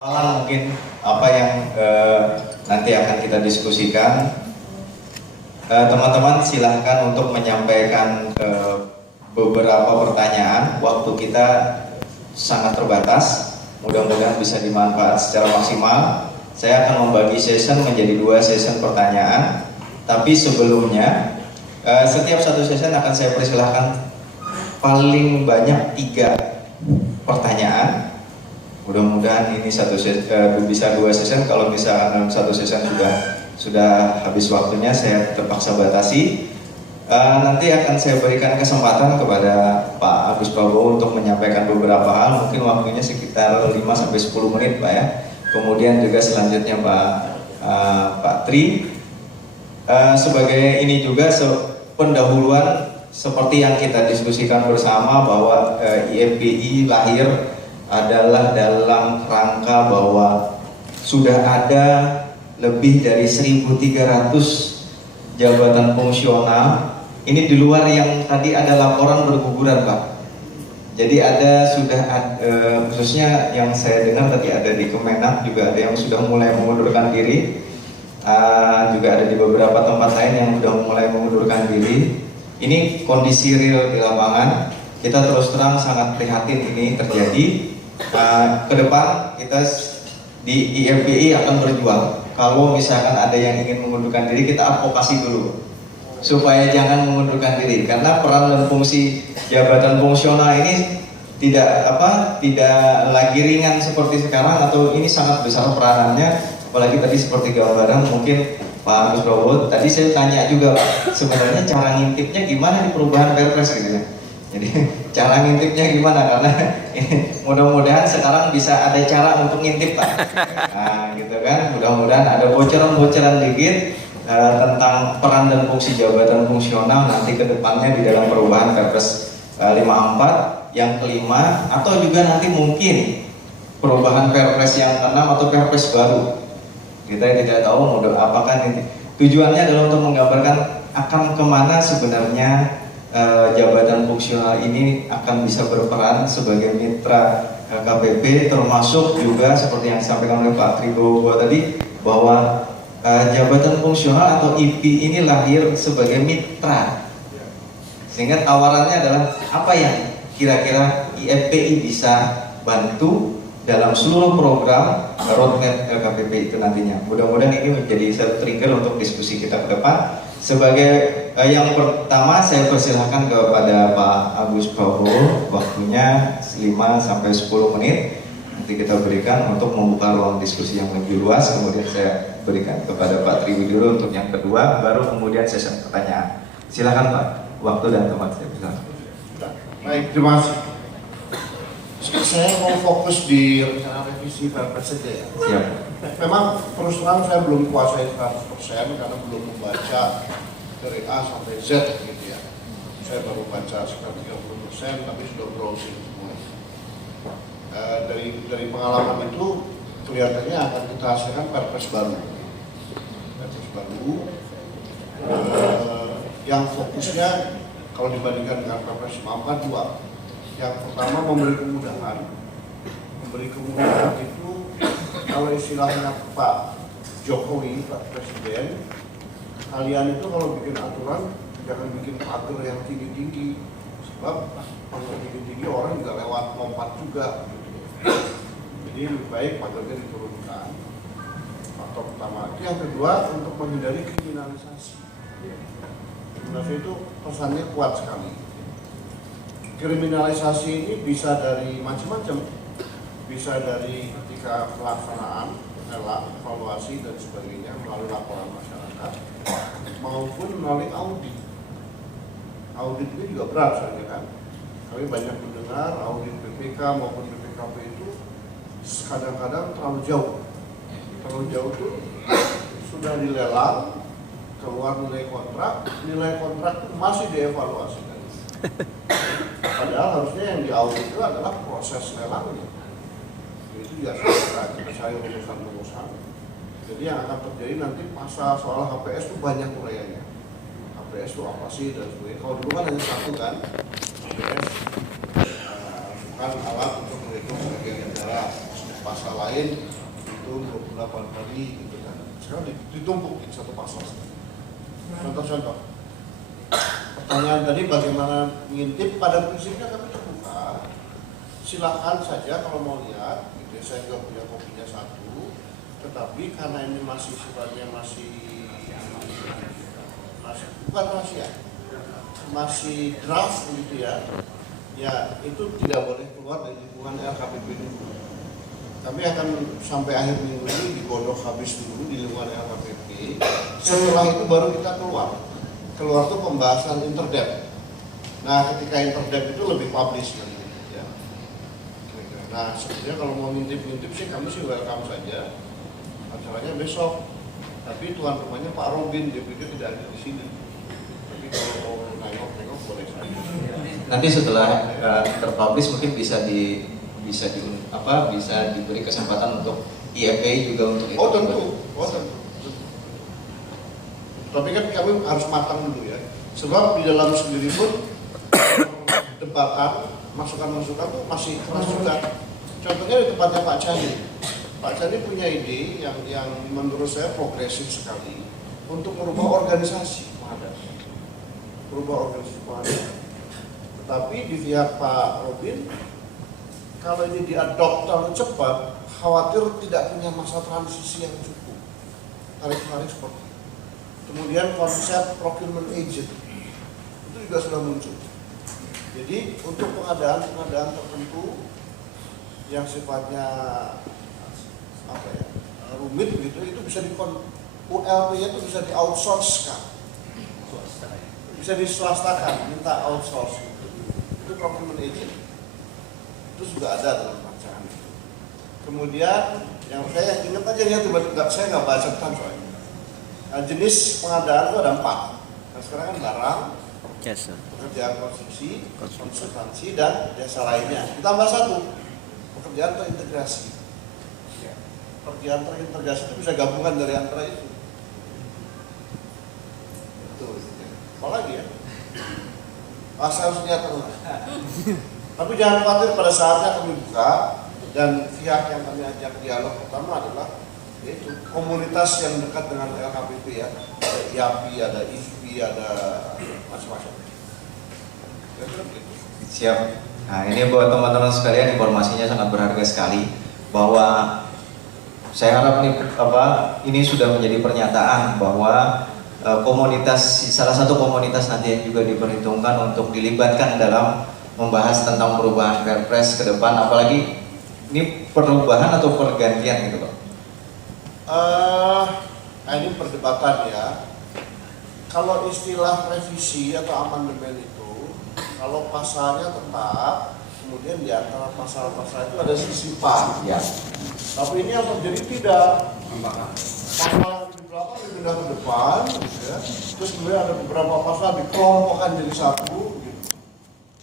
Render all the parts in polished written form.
Malam mungkin apa yang nanti akan kita diskusikan. Teman-teman silahkan untuk menyampaikan beberapa pertanyaan. Waktu kita sangat terbatas, mudah-mudahan bisa dimanfaat secara maksimal. Saya akan membagi session menjadi 2 session pertanyaan. Tapi sebelumnya, setiap satu session akan saya persilahkan paling banyak 3 pertanyaan. Mudah-mudahan ini bisa 2 session. Kalau misalkan dalam 1 session sudah habis waktunya, saya terpaksa batasi. Nanti akan saya berikan kesempatan kepada Pak Agus Prabowo untuk menyampaikan beberapa hal. Mungkin waktunya sekitar 5-10 menit, Pak ya. Kemudian juga selanjutnya Pak Tri. Sebagai ini juga pendahuluan seperti yang kita diskusikan bersama bahwa IFPI lahir adalah dalam rangka bahwa sudah ada lebih dari 1.300 jabatan fungsional. Ini di luar yang tadi ada laporan berguguran, Pak. Jadi khususnya yang saya dengar tadi ada di Kemenak juga ada yang sudah mulai mengundurkan diri. Juga ada di beberapa tempat lain yang sudah mulai mengundurkan diri. Ini kondisi real di lapangan. Kita terus terang sangat prihatin ini terjadi. Ke depan kita di IFPI akan berjuang. Kalau misalkan ada yang ingin mengundurkan diri, kita advokasi dulu supaya jangan mengundurkan diri, karena peran dan fungsi jabatan fungsional ini tidak lagi ringan seperti sekarang, atau ini sangat besar peranannya. Apalagi tadi seperti gambaran mungkin Pak Agus Prabowo tadi saya tanya juga, Pak, sebenarnya cara ngintipnya gimana di perubahan Perpres gitu ya. Jadi cara ngintipnya gimana, karena mudah-mudahan sekarang bisa ada cara untuk ngintip, Pak. Nah, gitu kan, mudah-mudahan ada bocoran-bocoran dikit tentang peran dan fungsi jabatan fungsional nanti ke depannya di dalam perubahan Perpres 54 yang kelima, atau juga nanti mungkin perubahan Perpres yang ke-6 atau Perpres baru. Kita tidak tahu apakah ini tujuannya adalah untuk menggambarkan akan kemana sebenarnya jabatan fungsional ini akan bisa berperan sebagai mitra KPP, termasuk juga seperti yang disampaikan oleh Pak Tribowo tadi bahwa jabatan fungsional atau IP ini lahir sebagai mitra, sehingga tawarannya adalah apa yang kira-kira IFPI bisa bantu dalam seluruh program roadmap LKPP itu nantinya. Mudah-mudahan ini menjadi satu trigger untuk diskusi kita ke depan. Sebagai yang pertama, saya persilahkan kepada Pak Agus Prabowo, waktunya 5-10 menit. Nanti kita berikan untuk membuka ruang diskusi yang lebih luas. Kemudian saya berikan kepada Pak Tri Widodo untuk yang kedua, baru kemudian sesi pertanyaan. Silakan Pak, waktu dan tempat saya persilahkan. Baik, terima kasih. Saya mau fokus di rencana revisi Perpres saja ya. Siap. Memang terus terang saya belum kuasai 100% karena belum membaca dari A sampai Z gitu ya. Saya baru baca sekitar 30%, tapi sudah browsing semua. Dari pengalaman itu kelihatannya akan kita hasilkan Perpres baru. Perpres baru yang fokusnya kalau dibandingkan dengan Perpres 54 2. Yang pertama memberi kemudahan. Memberi kemudahan itu kalau istilahnya Pak Jokowi, Pak Presiden, kalian itu kalau bikin aturan jangan bikin pagar yang tinggi-tinggi, sebab pagar tinggi-tinggi orang juga lewat lompat juga. Jadi lebih baik pagarnya diturunkan. Faktor pertama. Yang kedua, untuk menghindari kriminalisasi. Kriminalisasi itu pesannya kuat sekali. Kriminalisasi ini bisa dari macam-macam, bisa dari ketika pelaksanaan, evaluasi dan sebagainya melalui laporan masyarakat, maupun melalui audit. Audit ini juga berat saja kan. Kami banyak mendengar audit BPK maupun BPKP itu kadang-kadang terlalu jauh. Terlalu jauh itu sudah dilelang, keluar nilai kontrak itu masih dievaluasi. Padahal harusnya yang diaudit itu adalah proses lelangnya. Itu juga saya rumusan. Jadi yang akan terjadi nanti pasal soal HPS itu banyak uraiannya. HPS itu apa sih dan sebagainya. Kalau dulu kan hanya satu kan, HPS bukan alat untuk menghitung kerugian negara, pasal lain itu 28 hari gitu kan. Sekarang ditumpuk di satu pasal. Contoh-contoh. Pertanyaan tadi bagaimana mengintip, pada prinsipnya kami terbuka. Silakan saja kalau mau lihat, gitu. Saya juga punya kopinya satu. Tetapi karena ini masih sifatnya masih bukan rahasia, masih draft gitu ya. Ya itu tidak boleh keluar dari lingkungan LKPP dulu. Kami akan sampai akhir minggu ini digodok habis dulu di lingkungan LKPP. Setelah itu baru kita keluar tuh pembahasan interdep. Nah ketika interdep itu lebih publish lagi ya. Nah sebenarnya kalau mau ngintip-ngintip sih kami sih welcome saja. Acaranya besok, tapi tuan rumahnya Pak Robin, dia pikir tidak ada di sini. Tapi kalau mau nengok boleh saja. Nanti setelah terpublish mungkin bisa diberi kesempatan untuk IFA juga untuk itu. Oh tentu. Tapi kan kami harus matang dulu ya. Sebab di dalam sendiri pun debatan, masukan-masukan tuh masih keras juga. Contohnya di tempatnya Pak Cani. Pak Cani punya ide yang menurut saya progresif sekali untuk merubah organisasi pengadaan. Tetapi di pihak Pak Robin, kalau ini diadopt terlalu cepat, khawatir tidak punya masa transisi yang cukup. Tarik-tarik seperti itu. Kemudian konsep procurement agent itu juga sudah muncul. Jadi untuk pengadaan tertentu yang sifatnya rumit gitu, itu bisa ULP-nya itu bisa di outsource-kan, bisa diswastakan, minta outsource gitu. Itu procurement agent itu sudah ada dalam rancangan itu. Kemudian yang saya ingat aja ya, tiba-tiba saya nggak baca tentang soalnya. Nah, jenis pengadaan itu ada 4. Nah, sekarang kan barang, pekerjaan konstruksi, konsultansi, dan jasa lainnya. Ditambah 1, pekerjaan terintegrasi. Ya. Pekerjaan terintegrasi itu bisa gabungan dari antara itu. Betul. Apalagi ya? Asal senjata. Tapi jangan khawatir, pada saatnya kami buka, dan pihak yang kami ajak dialog pertama adalah yaitu komunitas yang dekat dengan LKPP ya. Ada IAPI, ada IFPI, ada macam-macam. Siap. Nah ini buat teman-teman sekalian, informasinya sangat berharga sekali, bahwa saya harap ini sudah menjadi pernyataan bahwa salah satu komunitas nanti yang juga diperhitungkan untuk dilibatkan dalam membahas tentang perubahan Perpres ke depan, apalagi ini perubahan atau pergantian gitu Pak? Nah ini perdebatan ya. Kalau istilah revisi atau amandemen itu, kalau pasalnya tetap, kemudian di antara pasal-pasal itu ada sisipan. Ya. Tapi ini yang terjadi tidak. Pasal yang di belakang dipindah ke depan, gitu ya. Terus kemudian ada beberapa pasal dikelompokkan jadi satu. Gitu.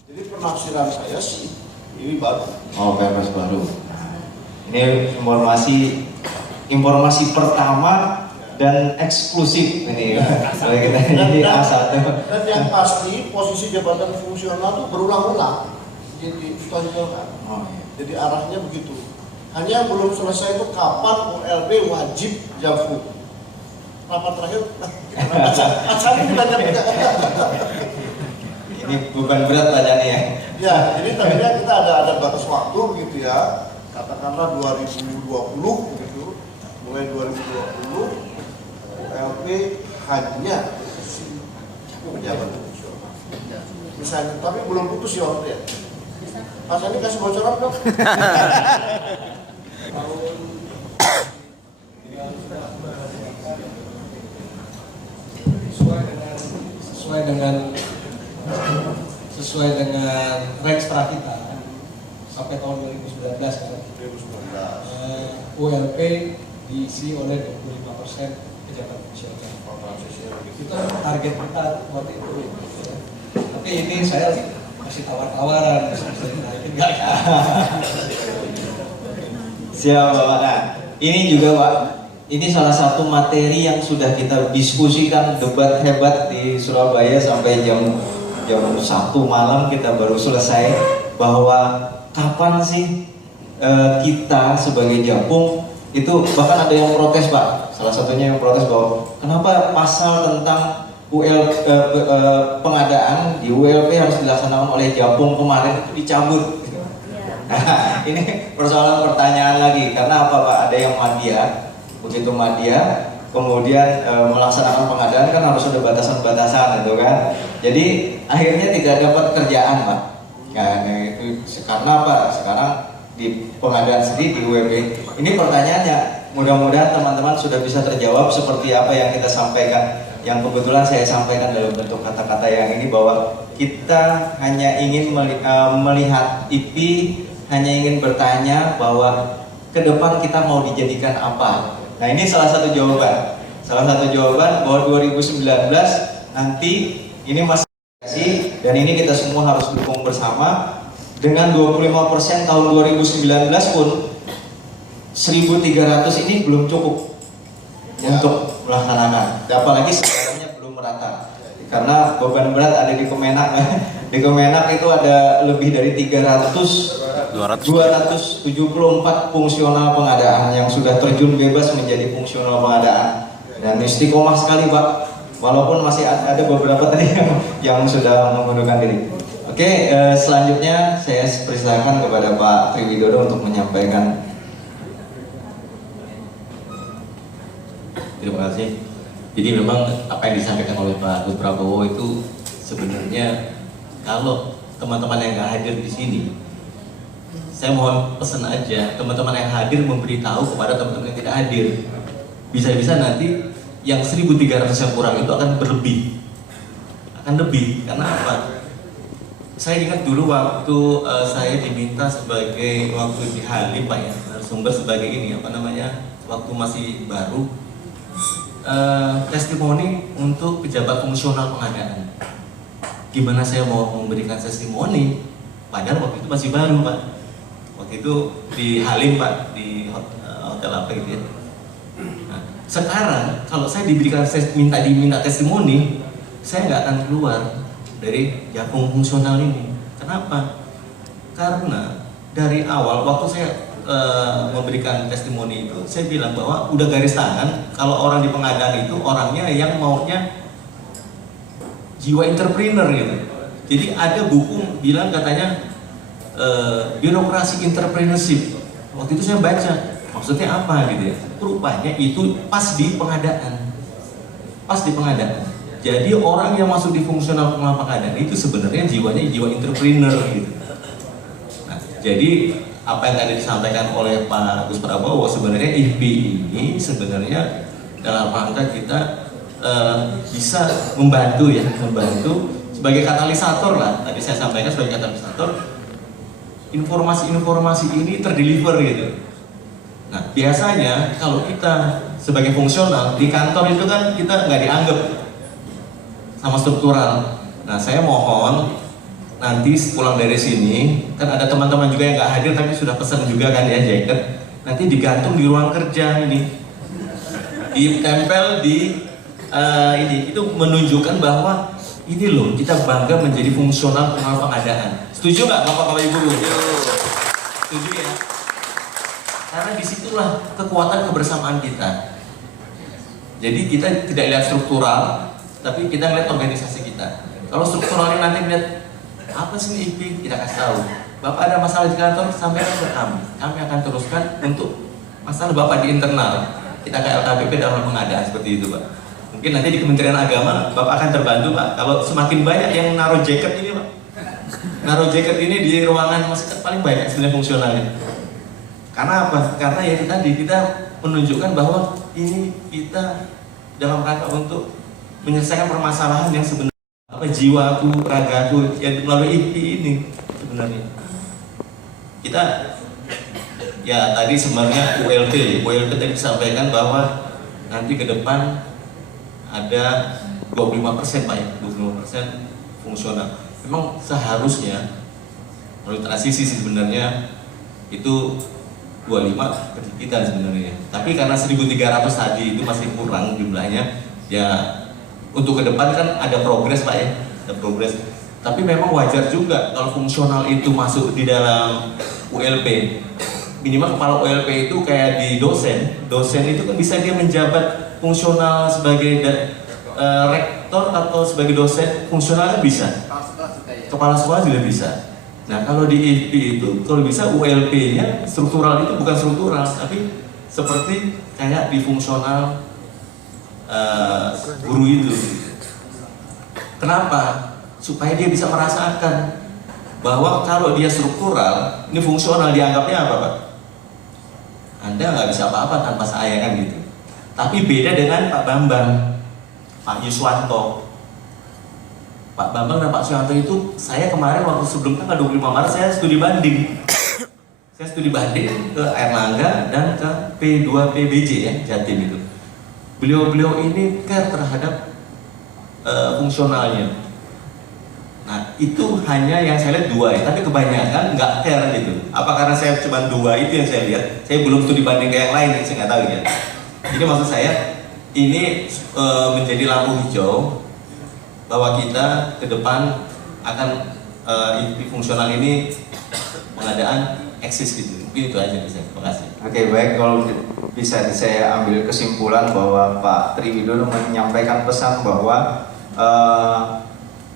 Jadi penafsiran saya sih ini baru. Oh, Perpres baru. Ini informasi pertama dan eksklusif ini. Boleh kita jadi A1. Dan yang pasti posisi jabatan fungsional itu berulang-ulang ditonjolkan. Oh, iya. Jadi arahnya begitu. Hanya yang belum selesai itu kapan ULB wajib jafu. Rapat terakhir, asalnya ditanya Ini bukan berat tanyanya. Ya, jadi tadinya kita ada batas waktu begitu ya. Katakanlah 2020 begitu. Mulai 2020 ULP hanya pejabat fungsional. Misalnya, tapi belum putus ya waktu ya. Mas ini kasih bocoran dong. sesuai dengan rekstra kita sampai tahun 2019 kan. 2019. ULP diisi oleh 25% pejabat fungsional. Itu target kita waktu itu. Ya. Tapi ini saya masih tawar-tawaran, naikin nggak ya? Siap Bapak. Nah, ini juga Pak, ini salah satu materi yang sudah kita diskusikan, debat hebat di Surabaya sampai jam 1 malam kita baru selesai, bahwa kapan sih kita sebagai Japung itu bahkan ada yang protes Pak. Salah satunya yang protes bahwa kenapa pasal tentang pengadaan di ULP harus dilaksanakan oleh Japung kemarin itu dicabut. Nah, ini persoalan pertanyaan lagi karena apa Pak? Ada yang madya, begitu madya, kemudian melaksanakan pengadaan kan harus ada batasan-batasan itu kan. Jadi akhirnya tidak dapat kerjaan Pak. Nah, itu karena apa? Sekarang di pengadaan sendiri di UMB. Ini pertanyaannya, mudah-mudahan teman-teman sudah bisa terjawab seperti apa yang kita sampaikan. Yang kebetulan saya sampaikan dalam bentuk kata-kata yang ini bahwa kita hanya ingin melihat IP, hanya ingin bertanya bahwa ke depan kita mau dijadikan apa. Nah ini salah satu jawaban. Salah satu jawaban bahwa 2019 nanti ini masih dan ini kita semua harus dukung bersama. Dengan 25% tahun 2019 pun 1.300 ini belum cukup untuk melaksanakan. Apalagi sebenarnya belum merata. Karena beban berat ada di Kemenak. Di Kemenak itu ada lebih dari 274 fungsional pengadaan yang sudah terjun bebas menjadi fungsional pengadaan. Dan istiqomah sekali Pak. Walaupun masih ada beberapa tadi yang sudah mengundurkan diri. Oke, selanjutnya saya persilakan kepada Pak Triwidodo untuk menyampaikan. Terima kasih. Jadi memang apa yang disampaikan oleh Pak Agus Prabowo itu sebenarnya kalau teman-teman yang nggak hadir di sini, saya mohon pesan aja teman-teman yang hadir memberitahu kepada teman-teman yang tidak hadir. Bisa-bisa nanti yang 1.300 yang kurang itu akan berlebih, akan lebih. Karena apa? Saya ingat dulu waktu saya diminta sebagai waktu di Halim Pak ya, sumber sebagai ini apa namanya, waktu masih baru testimoni untuk pejabat fungsional pengadaan. Gimana saya mau memberikan testimoni padahal waktu itu masih baru Pak. Waktu itu di Halim Pak, di hotel apa gitu ya. Nah, sekarang kalau saya diminta testimoni, saya nggak akan keluar dari Japung fungsional ini. Kenapa? Karena dari awal waktu saya memberikan testimoni itu, saya bilang bahwa udah garis tangan kalau orang di pengadaan itu orangnya yang maunya jiwa entrepreneur gitu. Jadi ada buku bilang katanya birokrasi entrepreneurship. Waktu itu saya baca, maksudnya apa gitu ya? Rupanya itu pas di pengadaan. Pas di pengadaan. Jadi orang yang masuk di fungsional pengadaan itu sebenarnya jiwanya jiwa entrepreneur gitu. Nah, jadi apa yang tadi disampaikan oleh Pak Agus Prabowo sebenarnya IP ini sebenarnya dalam rangka kita bisa membantu ya, membantu sebagai katalisator lah. Tadi saya sampaikan sebagai katalisator informasi-informasi ini terdeliver gitu. Nah, biasanya kalau kita sebagai fungsional di kantor itu kan kita nggak dianggap sama struktural. Nah, saya mohon nanti pulang dari sini kan ada teman-teman juga yang nggak hadir tapi sudah pesan juga kan ya jaket. Nanti digantung di ruang kerja ini, ditempel di ini. Itu menunjukkan bahwa ini loh kita bangga menjadi fungsional pengadaan. Setuju nggak Bapak Ibu? Setuju ya? Karena disitulah kekuatan kebersamaan kita. Jadi kita tidak lihat struktural, tapi kita lihat organisasi kita. Kalau strukturalnya nanti lihat apa sih ini IP, kita kasih tahu. Bapak ada masalah di kantor, sampaikan ke kami. Kami akan teruskan untuk masalah Bapak di internal. Kita ke LKPP dalam pengadaan seperti itu Pak. Mungkin nanti di Kementerian Agama Bapak akan terbantu Pak. Kalau semakin banyak yang naruh jaket ini Pak. Naruh jaket ini di ruangan masih paling banyak sebenarnya fungsionalnya. Karena apa? Karena ya tadi kita menunjukkan bahwa ini kita dalam rangka untuk menyelesaikan permasalahan yang sebenarnya apa jiwaku, ragaku yang melalui IP ini sebenarnya. Kita ya tadi sebenarnya ULP tadi disampaikan bahwa nanti ke depan ada 25% Pak ya, 25% fungsional. Memang seharusnya melalui transisi sebenarnya itu 25 kita sebenarnya. Tapi karena 1.300 tadi itu masih kurang jumlahnya, ya untuk ke depan kan ada progres Pak ya, ada progres. Tapi memang wajar juga kalau fungsional itu masuk di dalam ULP. minimal kepala ULP itu kayak di dosen itu kan bisa dia menjabat fungsional sebagai rektor atau sebagai dosen fungsional kan bisa, kepala sekolah juga bisa. Nah kalau di IFP itu kalau bisa ULP-nya struktural itu bukan struktural tapi seperti kayak di fungsional guru itu. Kenapa? Supaya dia bisa merasakan bahwa kalau dia struktural, ini fungsional dianggapnya apa Pak? Anda nggak bisa apa-apa tanpa saya kan gitu. Tapi beda dengan Pak Bambang, Pak Yuswanto. Pak Bambang dan Pak Yuswanto itu saya kemarin waktu sebelum tanggal 25 Maret saya studi banding. Saya studi banding ke Airlangga dan ke P2 PBJ ya, Jatim itu. Beliau-beliau ini care terhadap fungsionalnya. Nah itu hanya yang saya lihat 2 ya, tapi kebanyakan nggak care gitu. Apa karena saya cuma 2 itu yang saya lihat? Saya belum studi banding ke yang lain, saya nggak tahu ya. Jadi maksud saya ini menjadi lampu hijau bahwa kita ke depan akan fungsional ini pengadaan eksis gitu. Mungkin itu aja bisa. Terima kasih. Oke, baik, kalau bisa saya ambil kesimpulan bahwa Pak Triwidodo menyampaikan pesan bahwa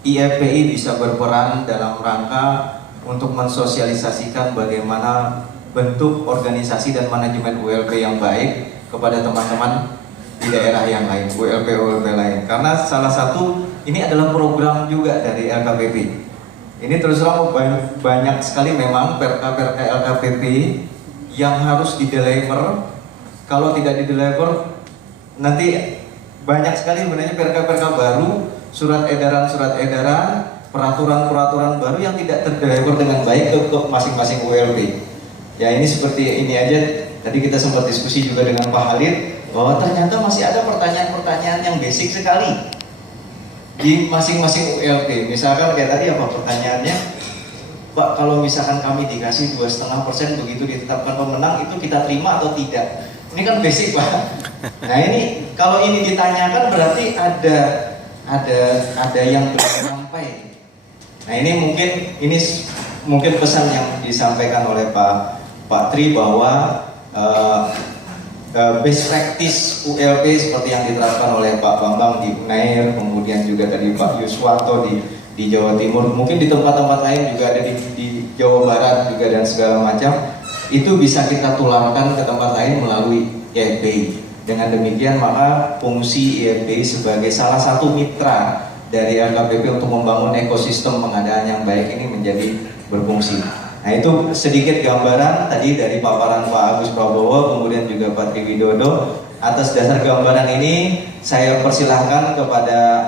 IFPI bisa berperan dalam rangka untuk mensosialisasikan bagaimana bentuk organisasi dan manajemen ULP yang baik kepada teman-teman di daerah yang lain, ULP lain. Karena salah satu ini adalah program juga dari LKPP. Ini terus terang banyak sekali memang perka-perka LKPP yang harus di-deliver. Kalau tidak di-deliver nanti banyak sekali sebenarnya perka-perka baru, surat edaran, peraturan baru yang tidak terdeliver dengan baik ke masing-masing ULP. Ya ini seperti ini aja, tadi kita sempat diskusi juga dengan Pak Halid, bahwa ternyata masih ada pertanyaan-pertanyaan yang basic sekali di masing-masing ULP. Misalkan kayak tadi apa pertanyaannya, Pak, kalau misalkan kami dikasih 2,5% begitu ditetapkan pemenang, itu kita terima atau tidak? Ini kan basic Pak. Nah ini kalau ini ditanyakan berarti ada yang belum sampai. Nah ini mungkin pesan yang disampaikan oleh Pak Tri bahwa best practice ULP seperti yang diterapkan oleh Pak Bambang di Unair, kemudian juga tadi Pak Yuswanto di Jawa Timur, mungkin di tempat-tempat lain juga ada di Jawa Barat juga dan segala macam, itu bisa kita tularkan ke tempat lain melalui IFPI. Dengan demikian maka fungsi IFPI sebagai salah satu mitra dari LKPP untuk membangun ekosistem pengadaan yang baik ini menjadi berfungsi. Nah itu sedikit gambaran tadi dari paparan Pak Agus Prabowo, kemudian juga Pak Triwidodo. Atas dasar gambaran ini saya persilahkan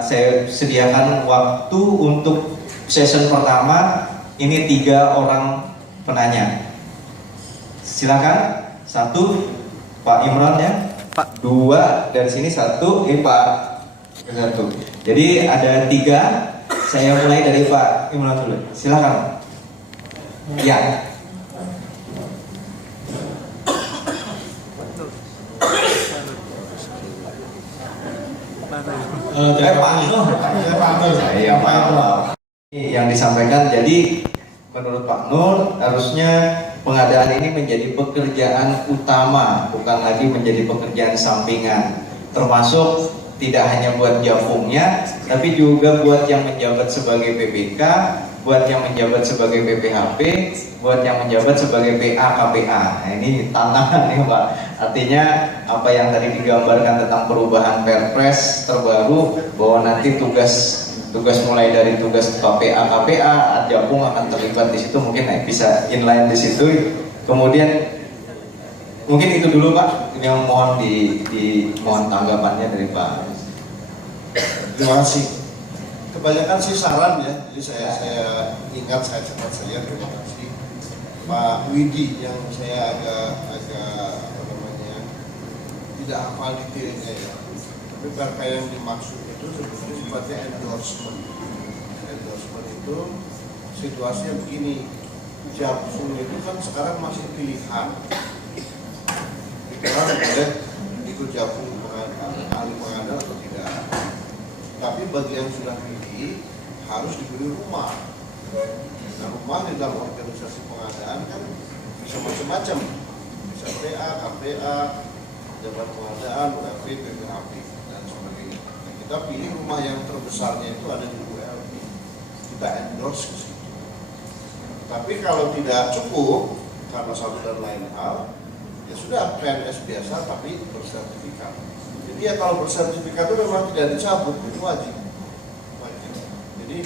saya sediakan waktu untuk session pertama. Ini 3 orang penanya. Silakan. 1 Pak Imran ya. 2 dari sini, 1 Pak. Jadi ada 3. Saya mulai dari Pak Imran dulu. Silakan. Ya. Saya Pak. Yang disampaikan, jadi menurut Pak Nur harusnya pengadaan ini menjadi pekerjaan utama, bukan lagi menjadi pekerjaan sampingan, termasuk tidak hanya buat Japungnya, tapi juga buat yang menjabat sebagai PPK, buat yang menjabat sebagai PPHP, buat yang menjabat sebagai PA KPA. Nah ini tantangan nih Pak. Artinya apa yang tadi digambarkan tentang perubahan Perpres terbaru, bahwa nanti tugas mulai dari tugas PA KPA, Japung akan terlibat di situ, mungkin bisa inline di situ. Kemudian mungkin itu dulu Pak, yang mohon mohon tanggapannya dari Pak. Terima kasih. Kebanyakan sih saran ya, jadi saya ingat, saya cepat saja. Terima kasih Pak Widi yang saya agak apa namanya tidak hafal detailnya ya. Tapi perka yang dimaksud itu sebetulnya sifatnya endorsement. Endorsement itu situasinya begini, Japsung itu kan sekarang masih pilihan. Orang boleh ikut Japsung ahli pengadaan atau tidak. Tapi bagi yang sudah pilih harus diberi rumah. Nah rumah di dalam organisasi pengadaan kan bisa macam-macam. SPA, KPA, pejabat pengadaan, ULP, PPAP, dan sebagainya. Nah, kita pilih rumah yang terbesarnya itu ada di ULP. Kita endorse ke situ. Tapi kalau tidak cukup karena satu dan lain hal, ya sudah PNS biasa tapi bersertifikat. Jadi ya kalau bersertifikat itu memang tidak dicabut, itu wajib. Jadi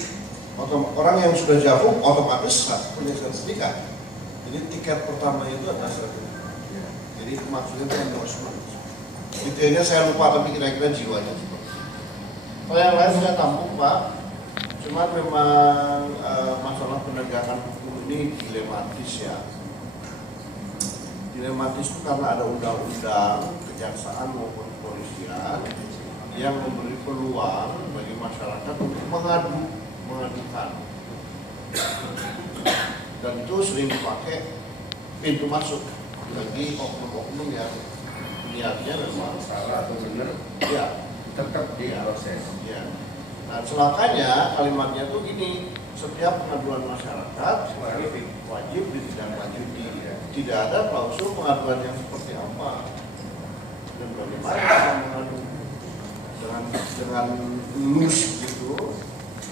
orang yang sudah jago otomatis punya sertifikat. Jadi tiket pertama itu adalah sertifikat. Jadi maksudnya itu endorsement. Detailnya saya lupa tapi kira-kira jiwanya. Kalau yang lain saya tampung Pak. Cuma memang masalah penegakan hukum ini dilematis ya. Dilematis itu karena ada undang-undang kejaksaan maupun kepolisian yang memberi peluang bagi masyarakat untuk mengadukan. Dan itu sering dipakai pintu masuk bagi oknum-oknum yang niatnya memang salah atau benar. Ya, tetap diproses. Ya. Nah, celakanya kalimatnya tuh gini, setiap pengaduan masyarakat wajib ditindaklanjuti. Tidak ada klausul pengaduan yang seperti apa dan bagaimana kita mengadu dengan lulus gitu.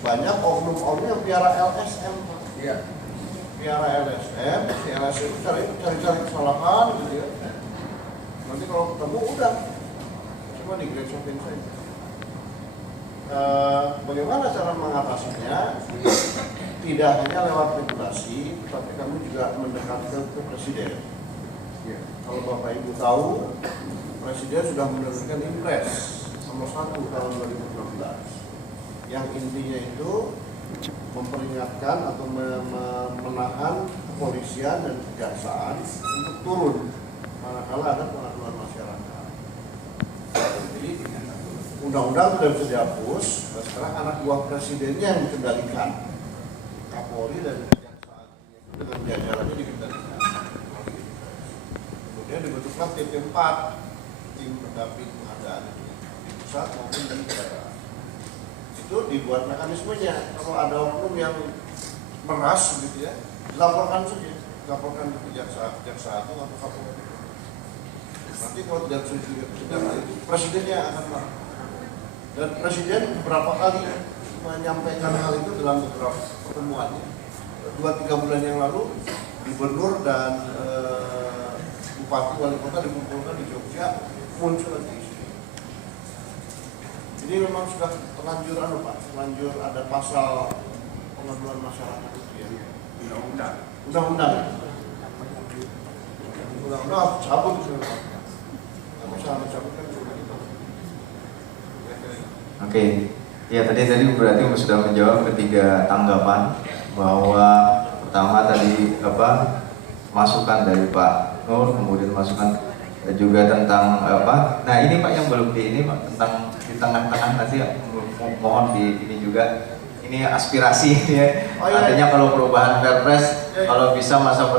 Banyak oknum-oknum yang piara LSM, Pak. Iya. Piara LSM, si LSM itu cari-cari kesalahan gitu ya. Nanti kalau ketemu udah cuma digrecokin saja. Bagaimana cara mengatasinya? Tidak hanya lewat regulasi, tapi kami juga mendekatkan ke Presiden. Ya. Kalau Bapak Ibu tahu, Presiden sudah menerbitkan Impres nomor 1 tahun 2016, yang intinya itu memperingatkan atau menahan kepolisian dan kejaksaan untuk turun manakala ada pengaduan masyarakat. Jadi undang-undang sudah bisa dihapus, sekarang anak buah presidennya yang dikendalikan, Kapolri dan kejaksaan dengan jajarannya dikendalikan. Kemudian dibentuklah tim 4, tim pendamping pengadaan di pusat maupun di daerah. Itu dibuat mekanismenya. Kalau ada oknum yang meras gitu ya, dilaporkan saja, dilaporkan ke kejaksaan atau Kapolri. Nanti kalau tidak sesuai itu presidennya akan marah. Dan presiden beberapa kali menyampaikan hal itu dalam beberapa pertemuannya. 2-3 bulan yang lalu, gubernur dan bupati wali kota dikumpulkan di Jogja, muncul lagi isu. Jadi memang sudah terlanjur Pak, terlanjur ada pasal pengaduan masyarakat itu ya. Undang-undang harus cabut itu. Tapi cara cabut kan sudah kita. Oke, ya tadi berarti sudah menjawab ketiga tanggapan bahwa pertama tadi masukan dari Pak Nur, kemudian masukan juga tentang Nah ini Pak yang belum ini Pak tentang di tengah-tengah nanti mohon di ini juga. Ini aspirasi ya. Artinya kalau perubahan Perpres kalau bisa masa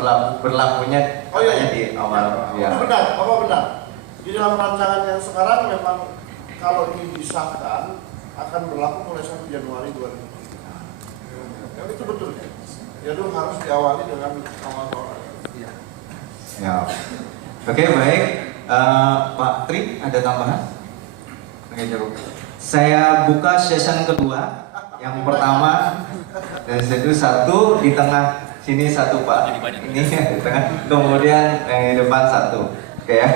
berlakunya di awal. Ya. Benar. Di dalam rancangan yang sekarang memang kalau ini disahkan akan berlaku mulai 1 Januari 2023. Yang itu betul ya. Jadi harus diawali dengan awal-awal. Ya. Oke, baik. Pak Tri ada tambahan? Oke, cukup. Saya buka session kedua. Yang pertama dari situ 1 di tengah sini 1 Pak. Ini di tengah. Kemudian yang di depan 1. Oke ya.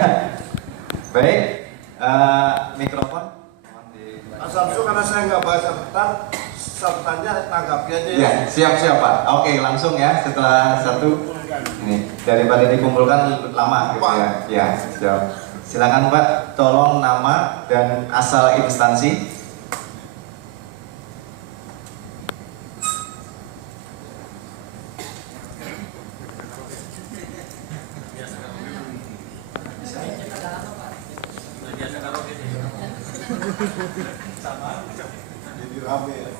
Baik. Mikrofon. Mas Samsu, karena saya nggak baca tentang sertanya tanggapi aja ya. Siap Pak. Oke, langsung ya setelah 1 ini daripada dikumpulkan lama gitu ya. Ya, siap. Silakan Pak, tolong nama dan asal instansi. Jadi rame ya.